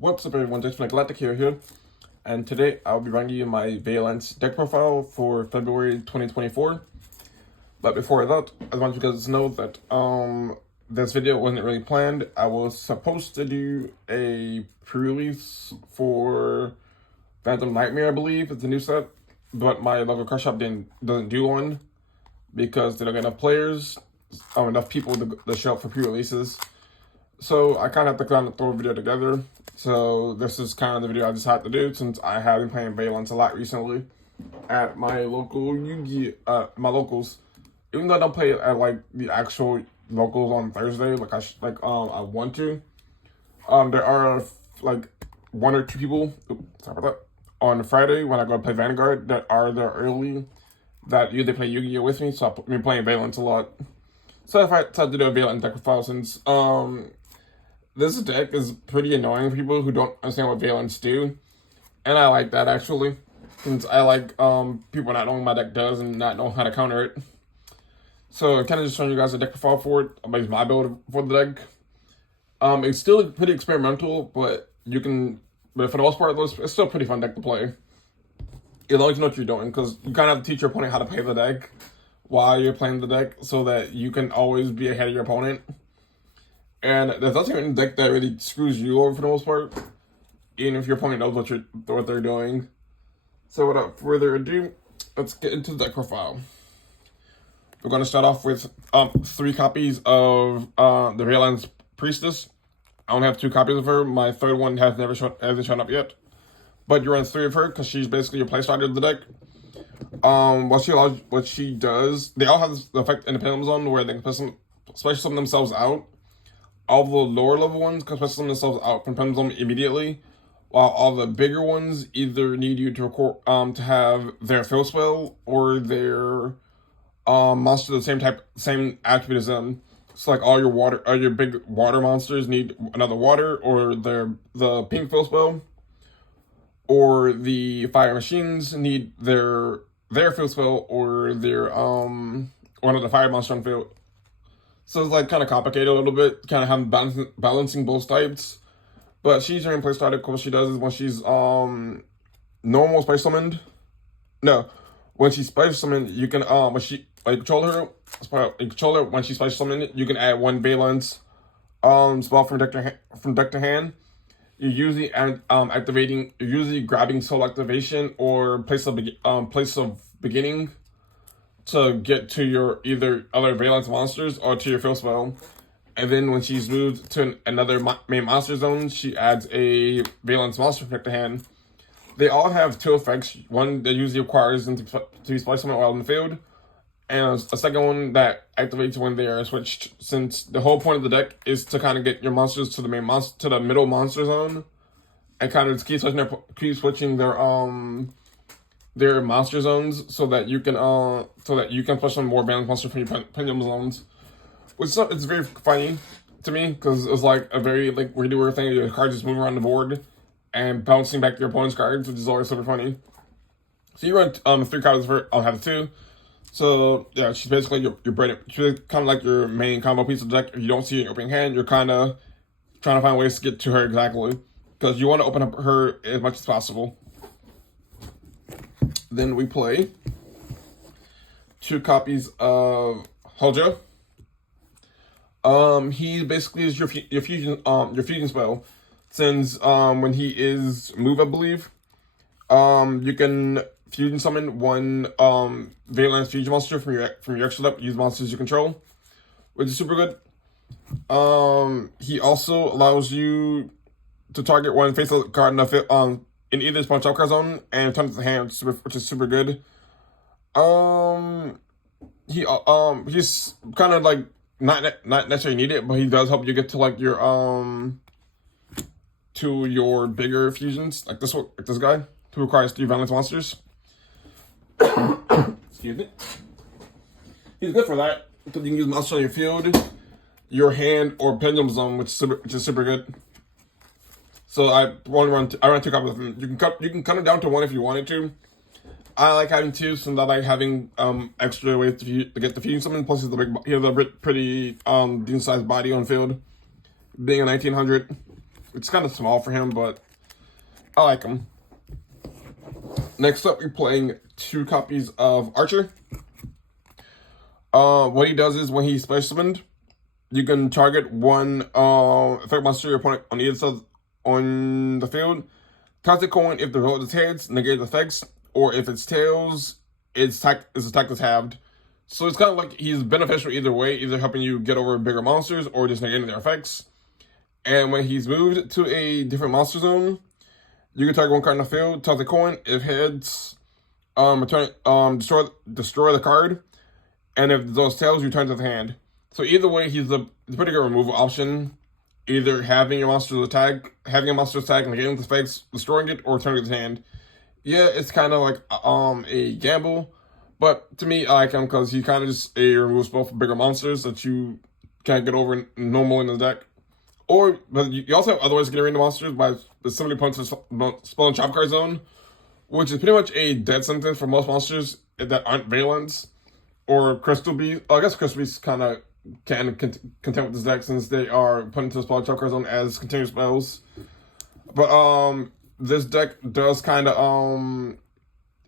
What's up everyone, Jaxx Finn here, and today I'll be bringing you my Vaylantz deck profile for February 2024. But before that, I want you guys to know that this video wasn't really planned. I was supposed to do a pre-release for Phantom Nightmare, I believe, it's a new set, but my local card shop doesn't do one because they don't get enough players, enough people to show up for pre-releases. So I kind of have to kind of throw a video together. So this is kind of the video I just had to do since I have been playing Vaylantz a lot recently at my local my locals. Even though I don't play at like the actual locals on Thursday, like I want to. There are like one or two people. Sorry about that. On Friday when I go to play Vanguard that are there early that usually play Yu-Gi-Oh with me. So I've been playing Vaylantz a lot. So if I decided to do a Vaylantz deck profile since this deck is pretty annoying for people who don't understand what Vaylantz do. And I like that actually. Since I like people not knowing what my deck does and not knowing how to counter it. So kind of just showing you guys a deck profile for it. I'm making my build for the deck. It's still pretty experimental, but for the most part, it's still a pretty fun deck to play. As long as you know what you're doing, because you kind of have to teach your opponent how to play the deck while you're playing the deck so that you can always be ahead of your opponent. And there's nothing in the deck that really screws you over for the most part, even if your opponent knows what they're doing. So without further ado, let's get into the deck profile. We're going to start off with 3 copies of the Vaylantz Priestess. I only have 2 copies of her. My third one hasn't shown up yet. But you run 3 of her because she's basically your playstarter of the deck. What she does, they all have the effect in the Pendulum Zone where they can special summon themselves out. All the lower level ones can special summon themselves out from Pendulum Zone immediately, while all the bigger ones either need you to record to have their fill spell or their monster the same attribute as them. So like all your big water monsters need another water, or the pink fill spell, or the fire machines need their field spell or their one of the fire monster on field. So it's like kind of complicated a little bit, kind of having balancing both types. But she's your main play starter. What she does is when she's normal spice summoned. No, when she's spice summoned, you can when she control her when she's spice summoned, you can add 1 Vaylantz spell from deck to hand. You're usually you're usually grabbing soul activation or place of beginning to get to your either other Vaylantz monsters or to your fill spell. And then when she's moved to another main monster zone, she adds a Vaylantz monster from deck to hand. They all have 2 effects. One that usually requires them to be spliced somewhere while in the field, and a second one that activates when they are switched. Since the whole point of the deck is to kind of get your monsters to the middle monster zone, and kind of keep switching their monster zones so that you can push on more Vaylantz monsters from your pendulum zones. Which it's very funny to me because it's like a very weird thing. Your cards just moving around the board and bouncing back your opponent's cards, which is always super funny. So you run 3 cards of her. I'll have 2. So yeah, she's basically she's kind of like your main combo piece of the deck. If you don't see it in your opening hand, you're kind of trying to find ways to get to her exactly because you want to open up her as much as possible. Then we play 2 copies of Hojo. He basically is your fusion spell. Since when he is move, I believe, you can fusion summon 1 Vaylantz fusion monster from your extra deck. Use monsters you control, which is super good. He also allows you to target 1 face-up card in either punch out card zone and turn it to hand, which is super good. He's kind of like not necessarily needed, but he does help you get to like your to your bigger fusions, like this one, like this guy, who requires 3 Vaylantz monsters. Excuse me. He's good for that because you can use monsters on your field, your hand, or pendulum zone, which is super good. So I run 2 copies of him. You can cut it down to 1 if you wanted to. I like having 2 since I like having extra ways to get the fusion summon. Plus, he has a pretty decent sized body on field, being a 1900. It's kind of small for him, but I like him. Next up, we're playing 2 copies of Archer. What he does is when he's special summoned, you can target one effect monster your opponent on either side on the field. Toss a coin if the result is heads, negate the effects, or if it's tails, its attack is halved. So it's kind of like he's beneficial either way, either helping you get over bigger monsters or just negating their effects. And when he's moved to a different monster zone, you can target one card in the field, toss a coin. If heads, destroy the card, and if those tails, return to the hand. So either way, he's a pretty good removal option. Either having a monster's attack, and negating the effects, destroying it, or turning it to hand. Yeah, it's kind of like a gamble, but to me, I like him because he kind of just removes spell for bigger monsters that you can't get over normal in the deck. But you also have other ways to get rid of monsters by simply putting spell and trap card zone, which is pretty much a death sentence for most monsters that aren't Vaylantz or Crystal Beast. I guess Crystal Beast kind of can contend with this deck since they are put into the spell and trap card zone as continuous spells. But this deck does kind of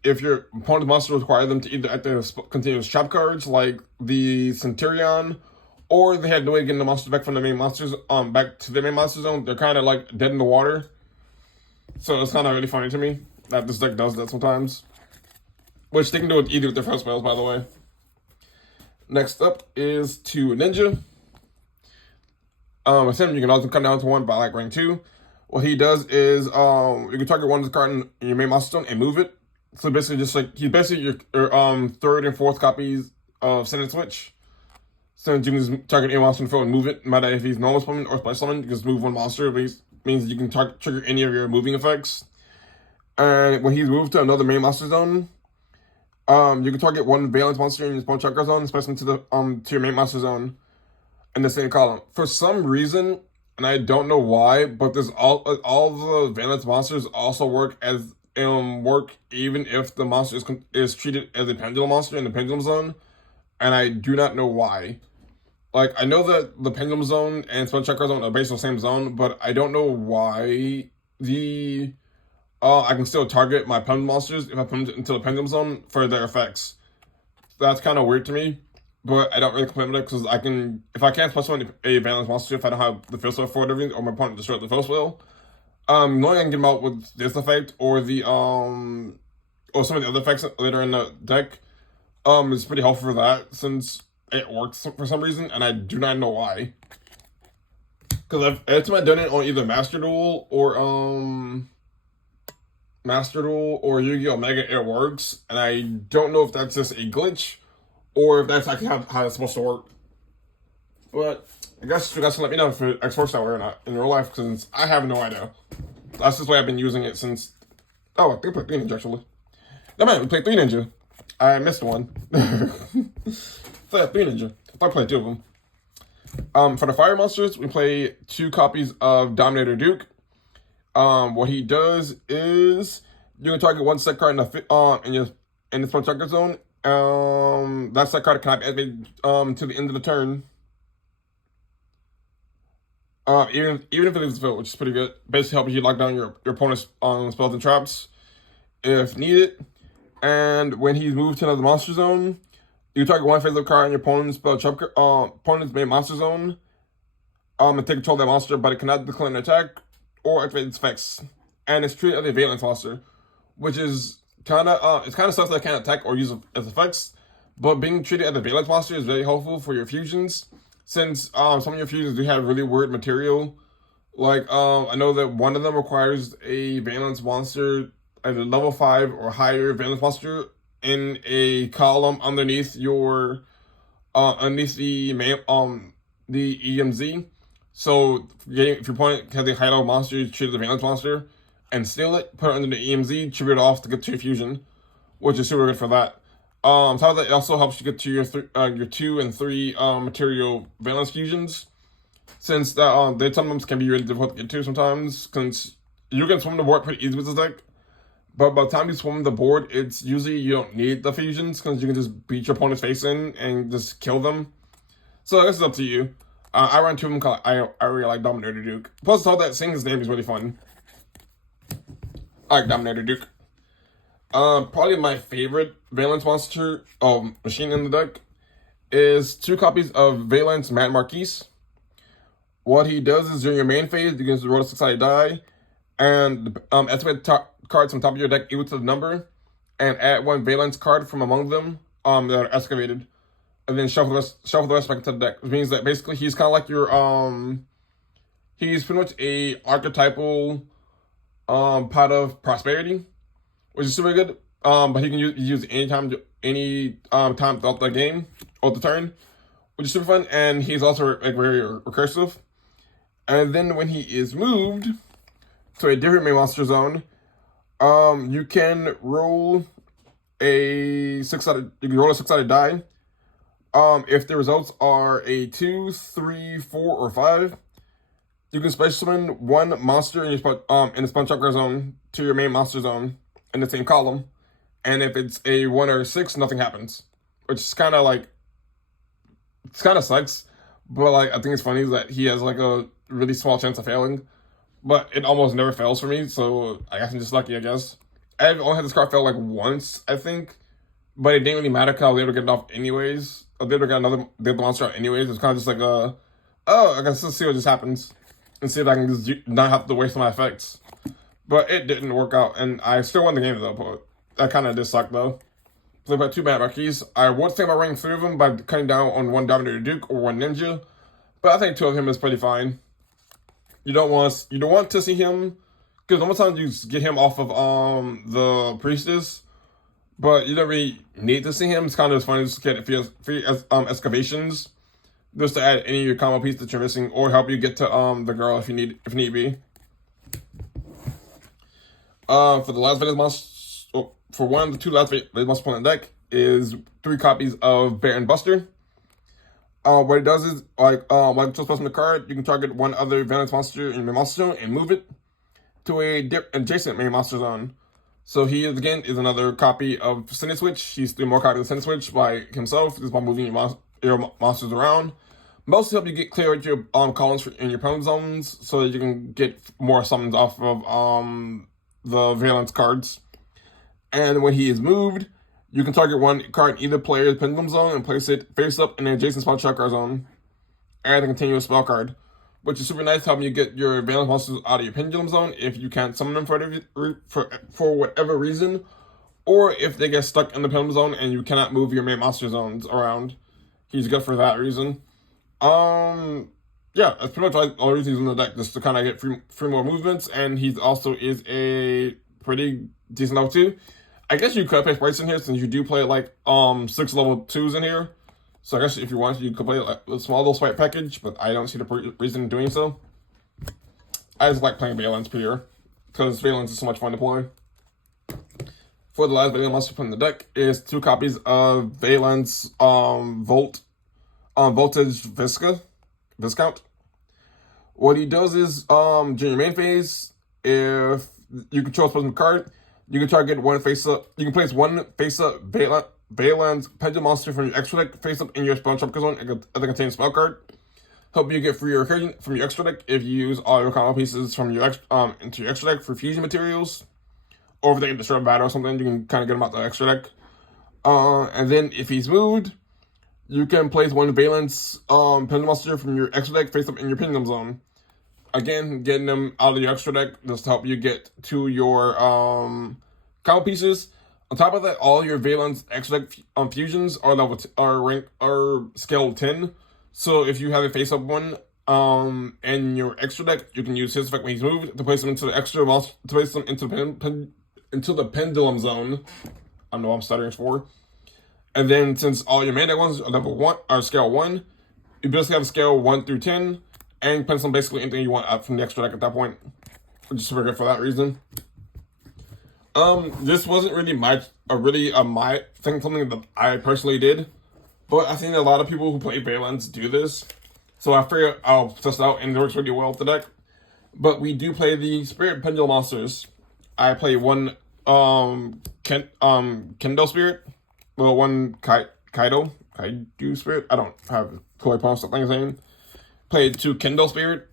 if your opponent's monster require them to either activate continuous trap cards like the Centurion, or they have no way of getting the monsters back from the main monsters back to the main monster zone, they're kind of like dead in the water. So it's kind of really funny to me that this deck does that sometimes, which they can do it either with their first spells, by the way. Next up is 2 Ninja. With him, you can also cut down to 1 by like rank 2. What he does is you can target one of the card in your main monster zone and move it. So basically, just like he's basically your 3rd and 4th copies of Send and Switch. So you can just target any monster in the field and move it. No matter if he's normal summon or special summon, you can just move one monster. But means you can trigger any of your moving effects. And when he's moved to another main monster zone, you can target one Vaylantz monster in your opponent's chakra zone, especially to your main monster zone in the same column. For some reason, and I don't know why, but there's all the Vaylantz monsters also work even if the monster is treated as a pendulum monster in the pendulum zone, and I do not know why. Like, I know that the pendulum zone and spell chakra zone are based on the same zone, but I don't know why I can still target my pendulum monsters if I put them into the pendulum zone for their effects. That's kind of weird to me, but I don't really complain about it because if I can't special summon a Vaylantz monster if I don't have the field spell for it, or my opponent destroyed the field spell, normally I can get them out with this effect or or some of the other effects later in the deck. It's pretty helpful for that since it works for some reason, and I do not know why. Because every time I've done it on either Master Duel or Yu-Gi-Oh! Mega, it works, and I don't know if that's just a glitch or if that's actually how it's supposed to work. But I guess you guys can let me know if it works that way or not in real life, because I have no idea. That's just the way I've been using it since. Oh, I think I played 3 Ninja actually. No man, we played 3 Ninja. I missed one. So yeah, 3 Ninja. I thought I played 2 of them. For the fire monsters, we play 2 copies of Dominator Duke. What he does is you can target one set card in the spell target zone. That set card cannot be activated to the end of the turn. Even if it is filled, which is pretty good. Basically helps you lock down your opponent's spells and traps if needed. And when he's moved to another monster zone, you target one face-up card in your opponent's opponent's main monster zone. And take control of that monster, but it cannot declare an attack or activate its effects. And it's treated as a Vaylantz monster, which is kind of stuff that I can't attack or use as effects. But being treated as a Vaylantz monster is very helpful for your fusions, since some of your fusions do have really weird material. Like I know that one of them requires a Vaylantz monster at a level 5 or higher Vaylantz monster in a column underneath your the main the EMZ. So if your opponent has a high level monster, you treat it as a Vaylantz monster and steal it, put it under the EMZ, tribute it off to get to your fusion, which is super good for that. On top of that, it also helps you get to your 2 and 3 material Vaylantz fusions, since that they sometimes can be really difficult to get to sometimes, since you can swim the board pretty easy with this deck. But by the time you swim the board, it's usually you don't need the fusions because you can just beat your opponent's face in and just kill them. So I guess it's up to you. I run two of them because I really like Dominator Duke. Plus, all that singing his name is really fun. I like Dominator Duke. Probably my favorite Vaylantz monster machine in the deck is 2 copies of Vaylantz Mad Marquise. What he does is during your main phase, you can roll a 6-sided die and estimate cards from top of your deck equal to the number, and add 1 Vaylantz card from among them that are excavated, and then shuffle the rest back into the deck. Which means that basically he's kind of like your he's pretty much a archetypal pot of prosperity, which is super good. But he can use any time throughout the game or the turn, which is super fun. And he's also like very recursive. And then when he is moved to a different main monster zone, you can roll a 6-sided die. If the results are a 2, 3, 4, or 5, you can special summon 1 monster in the Spawn Chakra zone to your main monster zone in the same column. And if it's a 1 or a 6, nothing happens. Which is kind of like, it's kind of sucks. But like, I think it's funny that he has like a really small chance of failing. But it almost never fails for me, so I guess I'm just lucky, I guess. I've only had this card fail like once, I think. But it didn't really matter because I was able to get it off anyways. I was able to get the monster out anyways. It's kind of just like oh, I can still see what just happens. And see if I can just not have to waste my effects. But it didn't work out, and I still won the game though, but that kind of did suck though. So about 2 Mad Marquis. I would think about ranking 3 of them by cutting down on 1 Dominator Duke or 1 Ninja. But I think 2 of him is pretty fine. You don't want to see him, because almost times you get him off of the Priestess, but you don't really need to see him. It's kind of funny to get free excavations, just to add any of your combo piece that you're missing, or help you get to the girl if need be. For the last Vaylantz monster, for one of the 2 last Vaylantz monsters on the deck is 3 copies of Bear and Buster. What it does is, like you chose from the card, you can target 1 other Vaylantz monster in your monster zone and move it to a adjacent main monster zone. So he, again, is another copy of Cinder Switch. He's 3 more copies of Cinder Switch by himself, just by moving your monsters around. Mostly help you get clear with your columns in your opponent's zones, so that you can get more summons off of the Vaylantz cards. And when he is moved, you can target 1 card in either player's Pendulum Zone and place it face up in an adjacent Spell Chakra zone. Add a continuous spell card, which is super nice, helping you get your Vaylantz monsters out of your Pendulum Zone if you can't summon them for whatever reason, or if they get stuck in the Pendulum Zone and you cannot move your main monster zones around. He's good for that reason. Yeah, that's pretty much like all the reasons in the deck, just to kind of get free more movements, and he also is a pretty decent level 2. I guess you could play Sprites in here, since you do play like 6 level 2s in here. So I guess if you want, you could play like a small little Sprite package, but I don't see the reason in doing so. I just like playing Vaylantz pure, because Vaylantz is so much fun to play. For the last Vaylantz monster put in the deck is 2 copies of Vaylantz Voltage Viscount. What he does is during your main phase, if you control a special card, you can target 1 face up. You can place 1 face up Vaylantz Pendulum monster from your extra deck face up in your Spell Chakra zone as a contained spell card. Help you get free recursion from your extra deck if you use all your combo pieces from your into your extra deck for fusion materials, or if they get destroyed battle or something, you can kind of get them out the extra deck. And then if he's moved, you can place 1 Vaylantz Pendulum monster from your extra deck face up in your Pendulum zone. Again, getting them out of your extra deck just to help you get to your combo pieces. On top of that, all your Vaylantz extra deck fusions are scale 10. So if you have a face up one in your extra deck, you can use his effect when he's moved to place them into the extra monster, to place them into the Pendulum zone. I don't know what I'm stuttering for. And then since all your main deck ones are level 1 are scale 1, you basically have scale 1 through 10. And you can pencil basically anything you want out from the extra deck at that point, which is super good for that reason. This wasn't really my thing, something that I personally did, but I've seen a lot of people who play Vaylantz do this, so I figured I'll test it out, and it works really well with the deck. But we do play the Spirit Pendulum monsters. I play 1 Kendo Spirit, well 1 Kaido Spirit. I don't have a clue how to pronounce that thing's name. play 2 Kindle Spirit,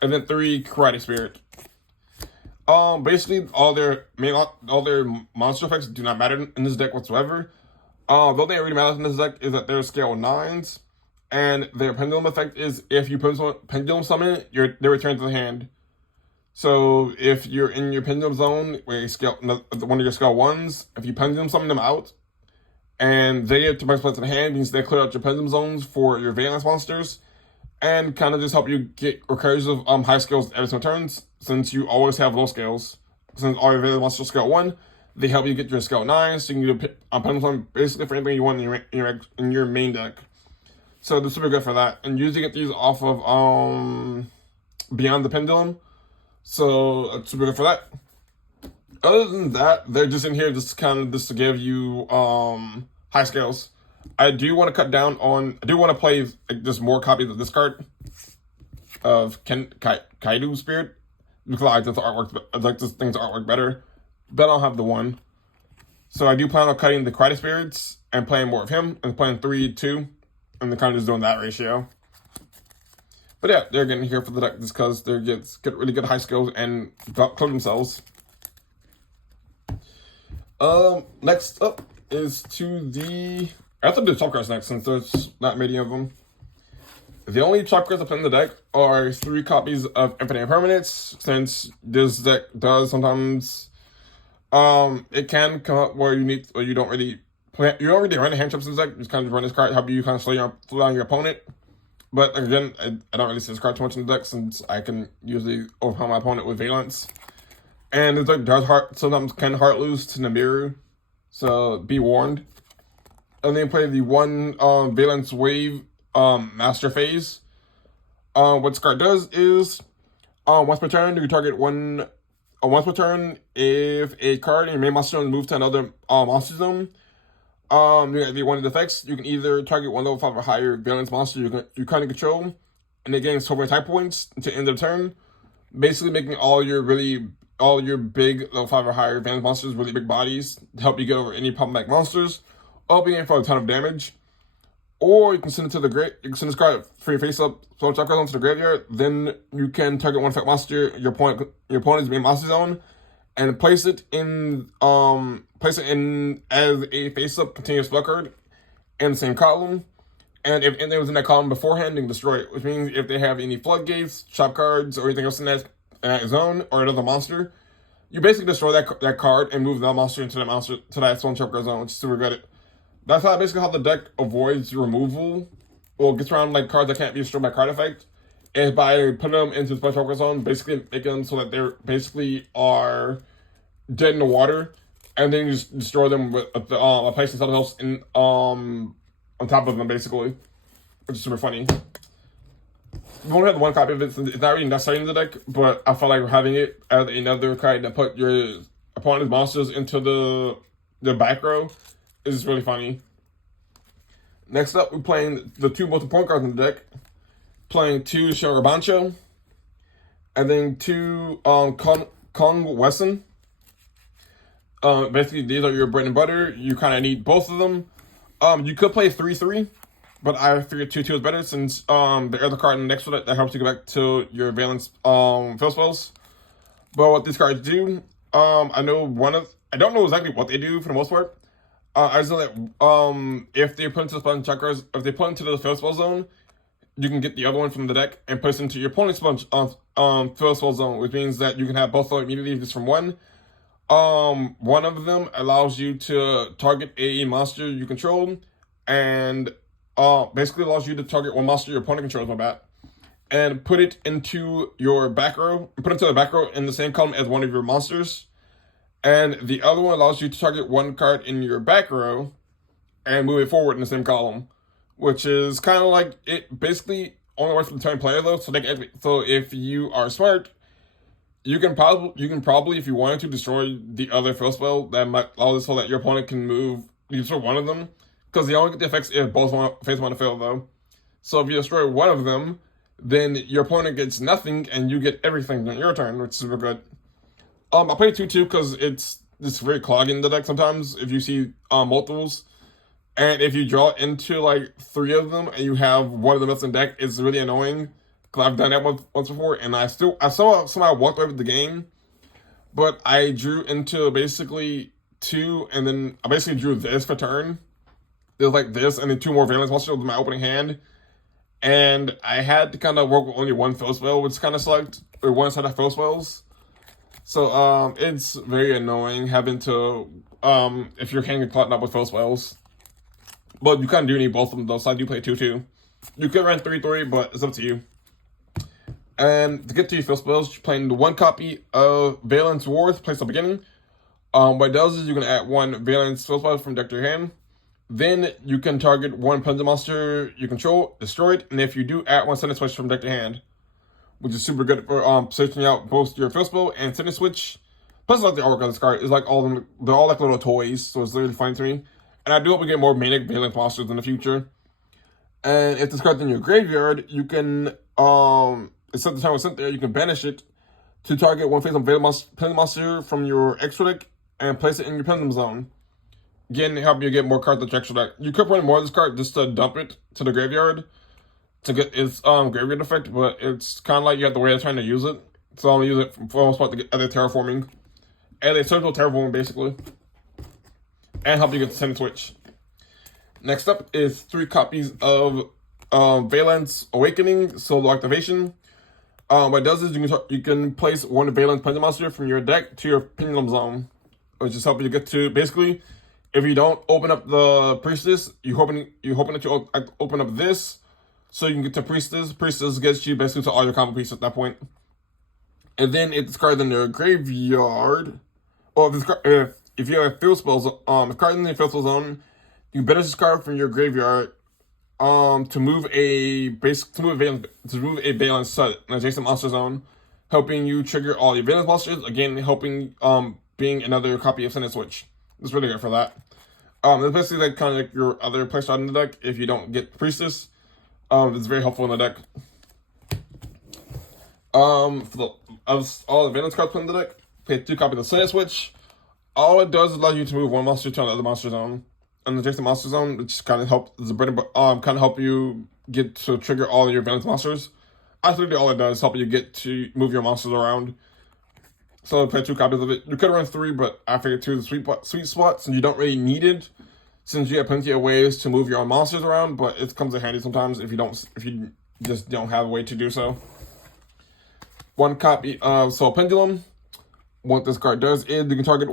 and then 3 Karate Spirit. Basically, all their monster effects do not matter in this deck whatsoever. The only thing that really matters in this deck is that they're scale 9s, and their pendulum effect is if you pendulum summon, they return to the hand. So if you're in your pendulum zone where you scale one of your scale 1s, if you pendulum summon them out, and they get to best place in the hand, means they clear out your pendulum zones for your Vaylantz monsters, and kind of just help you get recursive high scales every single turns, since you always have low scales. Since all your Vaylantz monsters are scale 1, they help you get your scale 9, so you can do pendulum summon basically for anything you want in your main deck. So this is super good for that. And usually get these off of Beyond the Pendulum. So it's super good for that. Other than that, they're just in here just to give you high scales. I do want to cut down on. I do want to play just more copies of this card of Kaido Spirit, because I like this thing's artwork better, but I don't have the one. So I do plan on cutting the Karate Spirits and playing more of him, and playing 3-2, and then kind of just doing that ratio. But yeah, they're getting here for the deck just because they get really good high skills and close themselves. Next up is I have to do top cards next since there's not many of them. The only top cards I play in the deck are 3 copies of Infinite Impermanence, since this deck does sometimes it can come up where you don't really run hand traps in this deck. You just kind of run this card, help you kind of slow down your opponent. But again, I don't really see this card too much in the deck, since I can usually overpower my opponent with Vaylantz. And this deck does sometimes can heart lose to Namiru, so be warned. And then play the 1 Vaylantz Wave Master Phase. What this card does is, once per turn, you can target once per turn, if a card in your main monster zone moves to another monster zone, you get one of the effects. You can either target 1 level 5 or higher Vaylantz monster you kind of control, and it gains 12 type points to end the turn, basically making all your big level 5 or higher Vaylantz monsters really big bodies to help you get over any problematic monsters, all being for a ton of damage. Or you can send it to the you can send this card for your face up, so top card onto the graveyard. Then you can target 1 effect monster your opponent's main monster zone, and place it in as a face up continuous spell card in the same column. And if anything was in that column beforehand, you can destroy it. Which means if they have any floodgates, shop cards, or anything else in that zone or another monster, you basically destroy that card and move that monster into that stone shop card zone, which is super good. That's basically how the deck avoids removal, or gets around like cards that can't be destroyed by card effect, is by putting them into the special focus zone, basically making them so that they're basically are dead in the water, and then you just destroy them with placing something else in on top of them, basically, which is super funny. We only have 1 copy of it, since it's not really necessary in the deck, but I felt like having it as another card that put your opponent's monsters into the back row is really funny. Next up, we're playing the 2 most important cards in the deck. Playing 2 Shirabancho, and then 2 Kong Wesson. Basically, these are your bread and butter. You kind of need both of them. You could play 3-3, but I figured 2-2 is better, since the other card in the next one that helps you go back to your Vaylantz field spells. But what these cards do, I don't know exactly what they do for the most part. I just know that if they put into the spell chakras, if they put into the field spell zone, you can get the other one from the deck and put it into your opponent's field spell zone, which means that you can have both of them immediately just from one. One of them allows you to target a monster you control, and basically allows you to target 1 monster your opponent controls, and put it into your back row. Put it into the back row in the same column as one of your monsters. And the other one allows you to target 1 card in your back row and move it forward in the same column, which is kind of like, it basically only works for the turn player though. So if you are smart, you can probably, if you wanted to, destroy the other field spell that might allow this so that your opponent can destroy 1 of them, because they only get the effects if both face 1 to fail though. So if you destroy 1 of them, then your opponent gets nothing and you get everything on your turn, which is super good. I play 2-2 because it's very clogging the deck sometimes if you see multiples. And if you draw into like 3 of them and you have 1 of them that's in deck, it's really annoying. because I've done that once before, and I saw somehow walked away with the game, but I drew into basically 2, and then I basically drew this for turn. There's like this, and then 2 more Vaylantz monsters with my opening hand, and I had to kind of work with only 1 fill spell, which kind of sucked, or 1 set of fill spells. So it's very annoying having to if your hand gets caught up with fill spells. But you kind of do need both of them though, so I do play 2/2. You could run 3/3, but it's up to you. And to get to your fill spells, you're playing the 1 copy of Vaylantz Wars, placed at the beginning. What it does is you can add 1 Vaylantz fill spell from deck to your hand. Then you can target 1 pendulum monster you control, destroy it, and if you do, add 1 sentence switch from deck to hand, which is super good for searching out both your fill spell and sentence switch. Plus, I like the artwork of this card. It's like all of them, they're all like little toys, so it's really funny to me. And I do hope we get more manic Vaylantz monsters in the future. And if this card's in your graveyard, you can except the time was sent there, you can banish it to target 1 face on pendulum monster from your extra deck and place it in your pendulum zone. Again, help you get more cards to your extra deck. You could run more of this card just to dump it to the graveyard to get its graveyard effect, but it's kind of like you have to wait trying to use it. So I'm gonna use it for the most part to get other terraforming. And a circle terraforming basically. And help you get the sentence switch. Next up is 3 copies of Vaylantz Awakening Solo Activation. What it does is you can place 1 Vaylantz Pendulum Monster from your deck to your Pendulum Zone, which is helping you get to basically. If you don't open up the Priestess, you're hoping that you open up this, so you can get to Priestess. Priestess gets you basically to all your combo pieces at that point. And then if this card's in the graveyard, or if you have field spells, if card in the field spell zone, you banish this card from your graveyard to move a Vaylantz set in adjacent monster zone, helping you trigger all your Vaylantz monsters. Again, helping being another copy of Sentence Switch. It's really good for that. It's basically like kind of like your other playstyle in the deck. If you don't get Priestess, it's very helpful in the deck. All the Vaylantz cards put in the deck, play 2 copies of Sentence Switch. All it does is allow you to move 1 monster to another monster zone, and the adjacent monster zone, which kind of help you get to trigger all of your Vaylantz monsters. Absolutely, all it does is help you get to move your monsters around. So I play 2 copies of it. You could run 3, but I figured 2 is the sweet spot, since you don't really need it, since you have plenty of ways to move your own monsters around. But it comes in handy sometimes if you just don't have a way to do so. 1 copy of Soul Pendulum. What this card does is you can target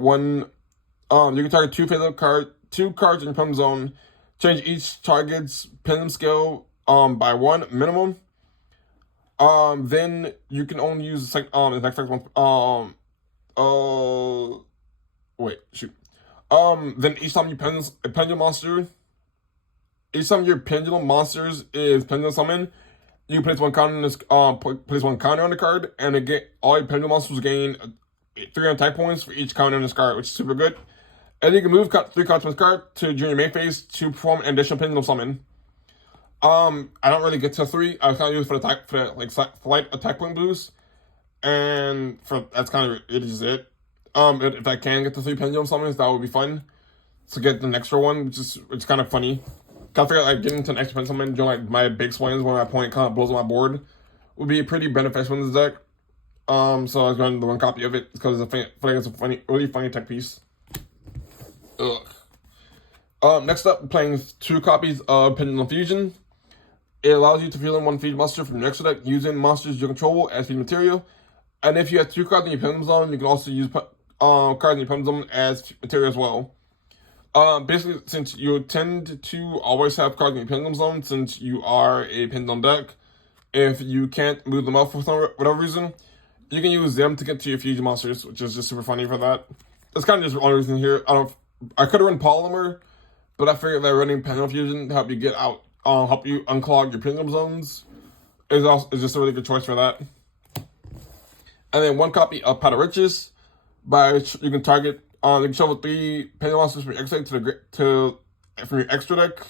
2 cards in your pendulum zone. Change each target's pendulum scale by 1 minimum. Then you can only use the next one. Then each time you a pendulum monster, each time your pendulum monsters is pendulum summon, you can place 1 counter on this, place 1 counter on the card, and again, all your pendulum monsters gain 3 attack points for each counter on this card, which is super good. And you can move 3 cards from this card to during your main phase to perform an additional pendulum summon. I don't really get to 3. I kind of use for flight attack point boost, and that's kind of it. If I can get to 3 pendulum summons, that would be fun to get the extra one, which is kind of funny. I figure like getting to an extra pendulum summon during like my big swings when my opponent kind of blows on my board would be pretty beneficial in this deck. So I was going to the 1 copy of it because I feel like it's a really funny tech piece. Next up, playing 2 copies of Pendulum Fusion. It allows you to field in 1 feed monster from your extra deck using monsters you control as feed material. And if you have 2 cards in your Pendulum Zone, you can also use cards in your Pendulum Zone as material as well. Basically, since you tend to always have cards in your Pendulum Zone, since you are a Pendulum deck, if you can't move them up for whatever reason, you can use them to get to your fusion monsters, which is just super funny for that. That's kind of just the only reason here. I could have run Polymer, but I figured that running Pendulum Fusion to help you get out, help you unclog your Pendulum Zones is just a really good choice for that. And then 1 copy of Pot of Riches, by which you can target. You can shuffle 3 Pendulum monsters from your extra deck from your extra deck.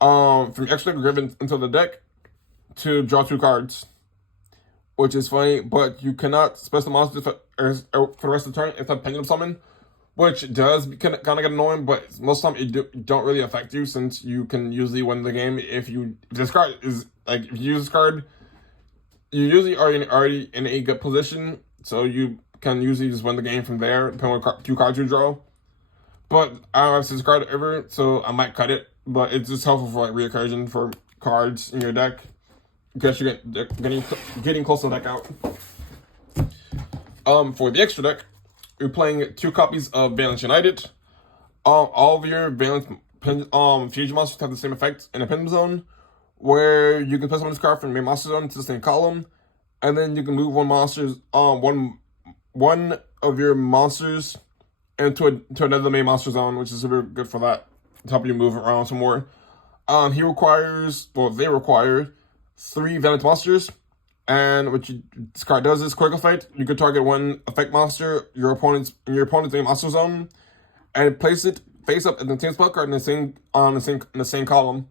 From your extra deck driven into the deck to draw 2 cards, which is funny. But you cannot special monsters for the rest of the turn if a Pendulum Summon, which does kind of get annoying. But most of the time it don't really affect you, since you can usually win the game if this card is like if you use this card, you usually are already in a good position, so you can usually just win the game from there, depending on what 2 cards you draw. But I don't have this card ever, so I might cut it. But it's just helpful for like recursion for cards in your deck, because you're getting close to the deck out. For the extra deck, you're playing 2 copies of Vaylantz United. All of your Vaylantz fusion monsters have the same effect in a Pendulum Zone, where you can put someone's card from your main monster zone to the same column, and then you can move one of your monsters into another main monster zone, which is super good for that, to help you move around some more. They require 3 Vaylantz monsters, and what this card does is quick effect. You can target one effect monster in your opponent's main monster zone, and place it face up in the same spell card in the same column,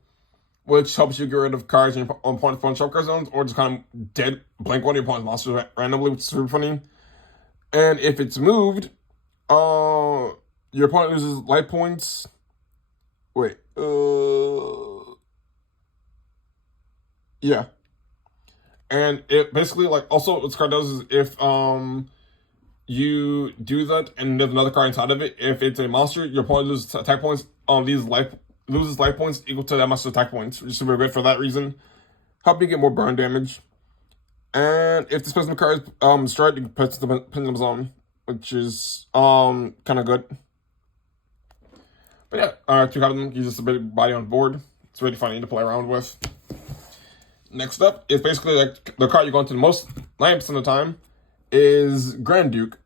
which helps you get rid of cards in your opponent's shop card zones, or just kind of dead blank one of your opponent's monsters randomly, which is super funny. And if it's moved, your opponent loses life points. Yeah. And it basically, like, also what this card does is if you do that and there's another card inside of it, if it's a monster, your opponent loses attack points. Loses life points equal to that monster's attack points, which is super good for that reason. Help you get more burn damage. And if the specimen card is destroyed, you can put it to the Pendulum Zone, which is kind of good. But yeah, 2 of them, use a big body on board. It's really funny to play around with. Next up is basically like the card you're going to the most 90% of the time is Grand Duke.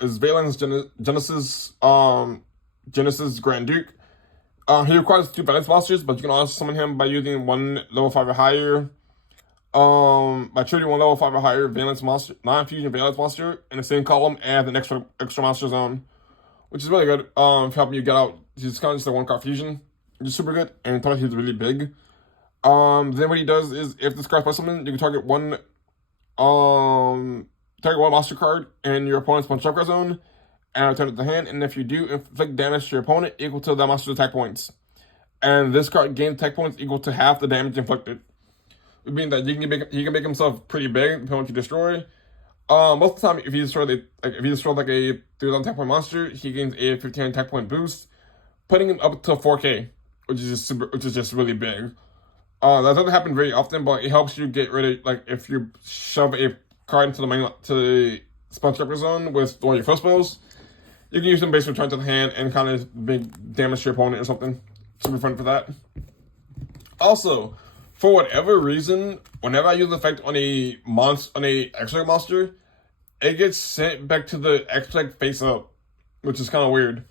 Is Vaylantz Genesis Grand Duke. He requires 2 Vaylantz monsters, but you can also summon him by using 1 level 5 or higher. By treating 1 level 5 or higher Vaylantz monster, non-fusion Vaylantz monster in the same column as an extra monster zone, which is really good. For helping you get out. He's kind of just a 1 card fusion, which is super good, and he's really big. Then what he does is if this card plus something, you can target one monster card in your opponent's shop card zone, and return it to the hand. And if you do, inflict damage to your opponent equal to that monster's attack points. And this card gains attack points equal to half the damage inflicted. It means that he can make himself pretty big depending on what you destroy. Most of the time, if you destroy like a 3,000 attack point monster, he gains a 15 attack point boost, putting him up to 4K, which is just really big. That doesn't happen very often, but it helps you get rid of, like, if you shove a card into the spell zone with one of your first spells, you can use them basically return to the hand and kind of big damage to your opponent or something. Super fun for that. Also, for whatever reason, whenever I use the effect on a extra monster, it gets sent back to the extra face up, which is kind of weird.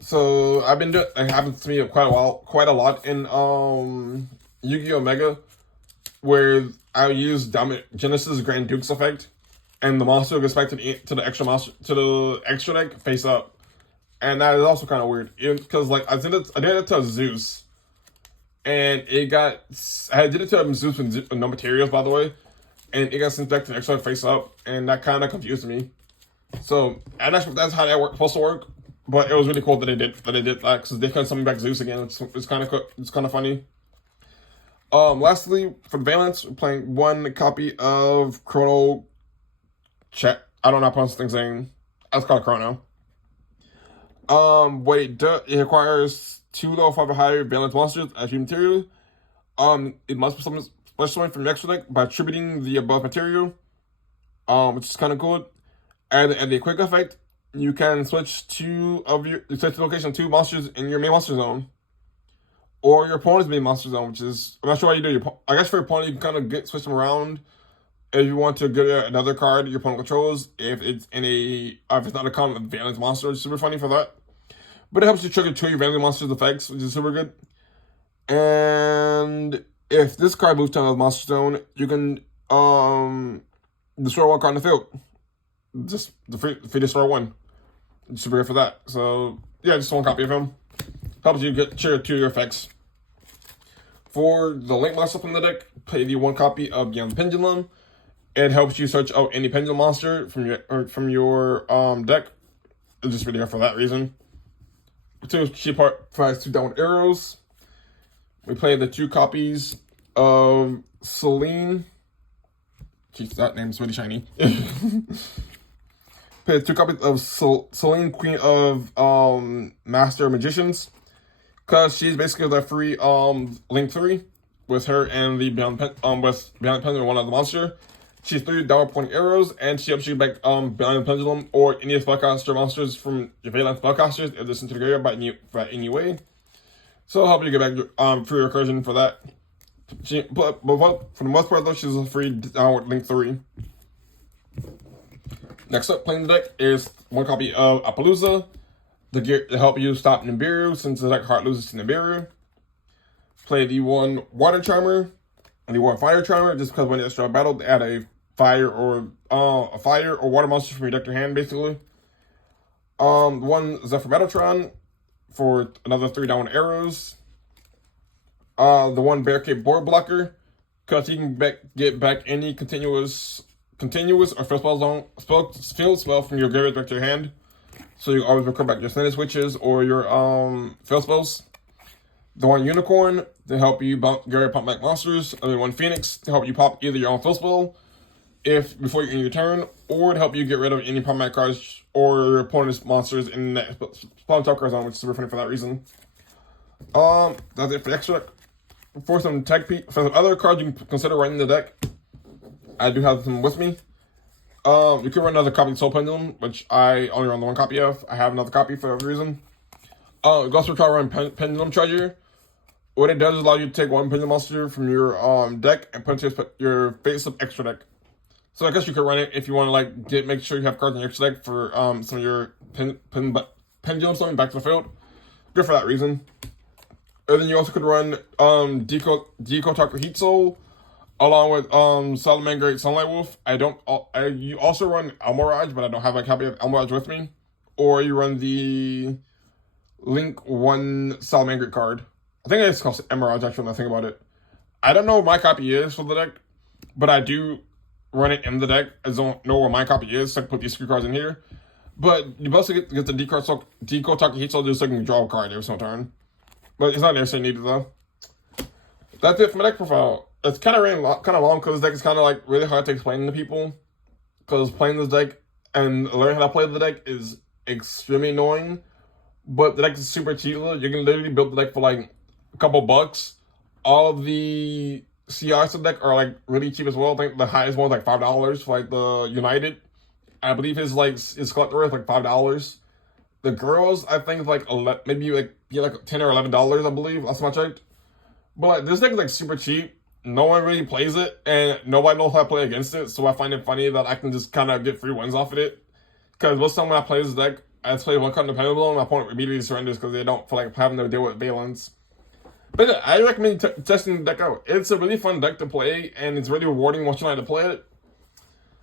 So I've been doing it happens to me quite a lot in Yu-Gi-Oh! Mega, where I use Genesis Grand Duke's effect, and the monster gets back to the extra deck face up, and that is also kind of weird because like I did it to Zeus, and I did it to Zeus with no materials, by the way, and it got sent back to the extra deck face up, and that kind of confused me. So and that's how that supposed to work. But it was really cool that they did that because they couldn't summon back Zeus again. It's kind of funny. Lastly, for the Vaylantz, we're playing 1 copy of Chrono. I don't know how to pronounce things saying. That's called Chrono. It requires 2 level 5 or higher Vaylantz monsters as your material. It must be something special from the extra deck by attributing the above material. Which is kind of cool. And the quick effect, you can switch the location of 2 monsters in your main monster zone, or your opponent's main monster zone, which is, I'm not sure what you do. I guess for your opponent, you can kind of switch them around if you want to get another card your opponent controls. If it's not a common Vaylantz monster, it's super funny for that. But it helps you trigger 2 of your Vaylantz monsters' effects, which is super good. And if this card moves to another monster zone, you can destroy 1 card in the field. Just free destroy 1. It's super good for that. So yeah, just 1 copy of him. Helps you get trigger 2 of your effects. For the link monster from the deck, play the 1 copy of Beyond the Pendulum. It helps you search out any pendulum monster from your deck. It's just really good for that reason. 2 key part provides 2 downward arrows. We play the 2 copies of Celine. Jeez, that name's really shiny. Play 2 copies of Celine, Queen of Master Magicians, because she's basically the free Link 3 with her and the Beyond Pendulum, one of the monster. She's 3 downward pointing arrows, and she helps you back Beyond Pendulum or any spellcaster monsters from your Vaylantz spellcasters if this into the graveyard by any way. So I'll help you get back free recursion for that. But for the most part though, she's a free downward Link 3. Next up, playing the deck is 1 copy of Appaloosa, the gear to help you stop Nibiru since the deck hard loses to Nibiru. Play the 1 Water Charmer and the 1 Fire Charmer, just because when it's a battle, they add a fire or water monster from your deck to hand, basically. 1 Zephyr Metatron for another 3 downward arrows. The 1 Barricade Board Blocker, because you can get back any continuous or field spell from your graveyard back to your hand. So you always recur back your Slender Switches or your field spells. The 1 Unicorn to help you graveyard pop back monsters. And the 1 Phoenix to help you pop either your own field spell before you end your turn, or to help you get rid of any pop back cards or your opponent's monsters in that spawn top cards on, which is super funny for that reason. That's it for the extra deck. For some other cards you can consider running the deck, I do have them with me. You could run another copy of Soul Pendulum, which I only run the 1 copy of. I have another copy for every reason. You also try to run Pendulum Treasure. What it does is allow you to take 1 Pendulum monster from your deck and put it into your face-up extra deck. So I guess you could run it if you want to make sure you have cards in your extra deck for some of your Pendulum summoning back to the field. Good for that reason. And then you also could run Deco Talker Heat Soul, along with Salamander Sunlight Wolf. You also run Elmirage, but I don't have a copy of Elmirage with me. Or you run the Link 1 Salamander card. I think it's called Elmirage, actually, when I think about it. I don't know what my copy is for the deck, but I do run it in the deck. I don't know where my copy is, so I put these 3 cards in here. But you also get the Deco Talker Heat Soul just so you can draw a card every single turn. But it's not necessarily needed though. That's it for my deck profile. It's kind of long because this deck is kind of really hard to explain to people. Because playing this deck and learning how to play the deck is extremely annoying. But the deck is super cheap. You can literally build the deck for a couple bucks. All of the CRs of the deck are really cheap as well. I think the highest one is $5 for the United. I believe his collector is $5. The girls, I think, maybe $10 or $11, I believe. That's much right. But this deck is super cheap. No one really plays it, and nobody knows how to play against it. So I find it funny that I can just kind of get free wins off of it. Because most time when I play this deck, I just play 1 card in the Pendulum, and my opponent immediately surrenders because they don't feel like having to deal with Vaylantz. But yeah, I recommend testing the deck out. It's a really fun deck to play, and it's really rewarding once you know how to play it.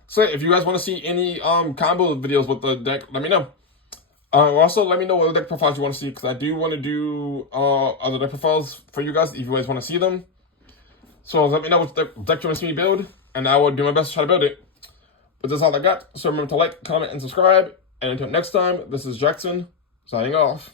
So if you guys want to see any combo videos with the deck, let me know. Also, let me know what other deck profiles you want to see, because I do want to do other deck profiles for you guys if you guys want to see them. So let me know what deck you want to see me build, and I will do my best to try to build it. But that's all I got. So remember to like, comment, and subscribe. And until next time, this is Jaxx Finn, signing off.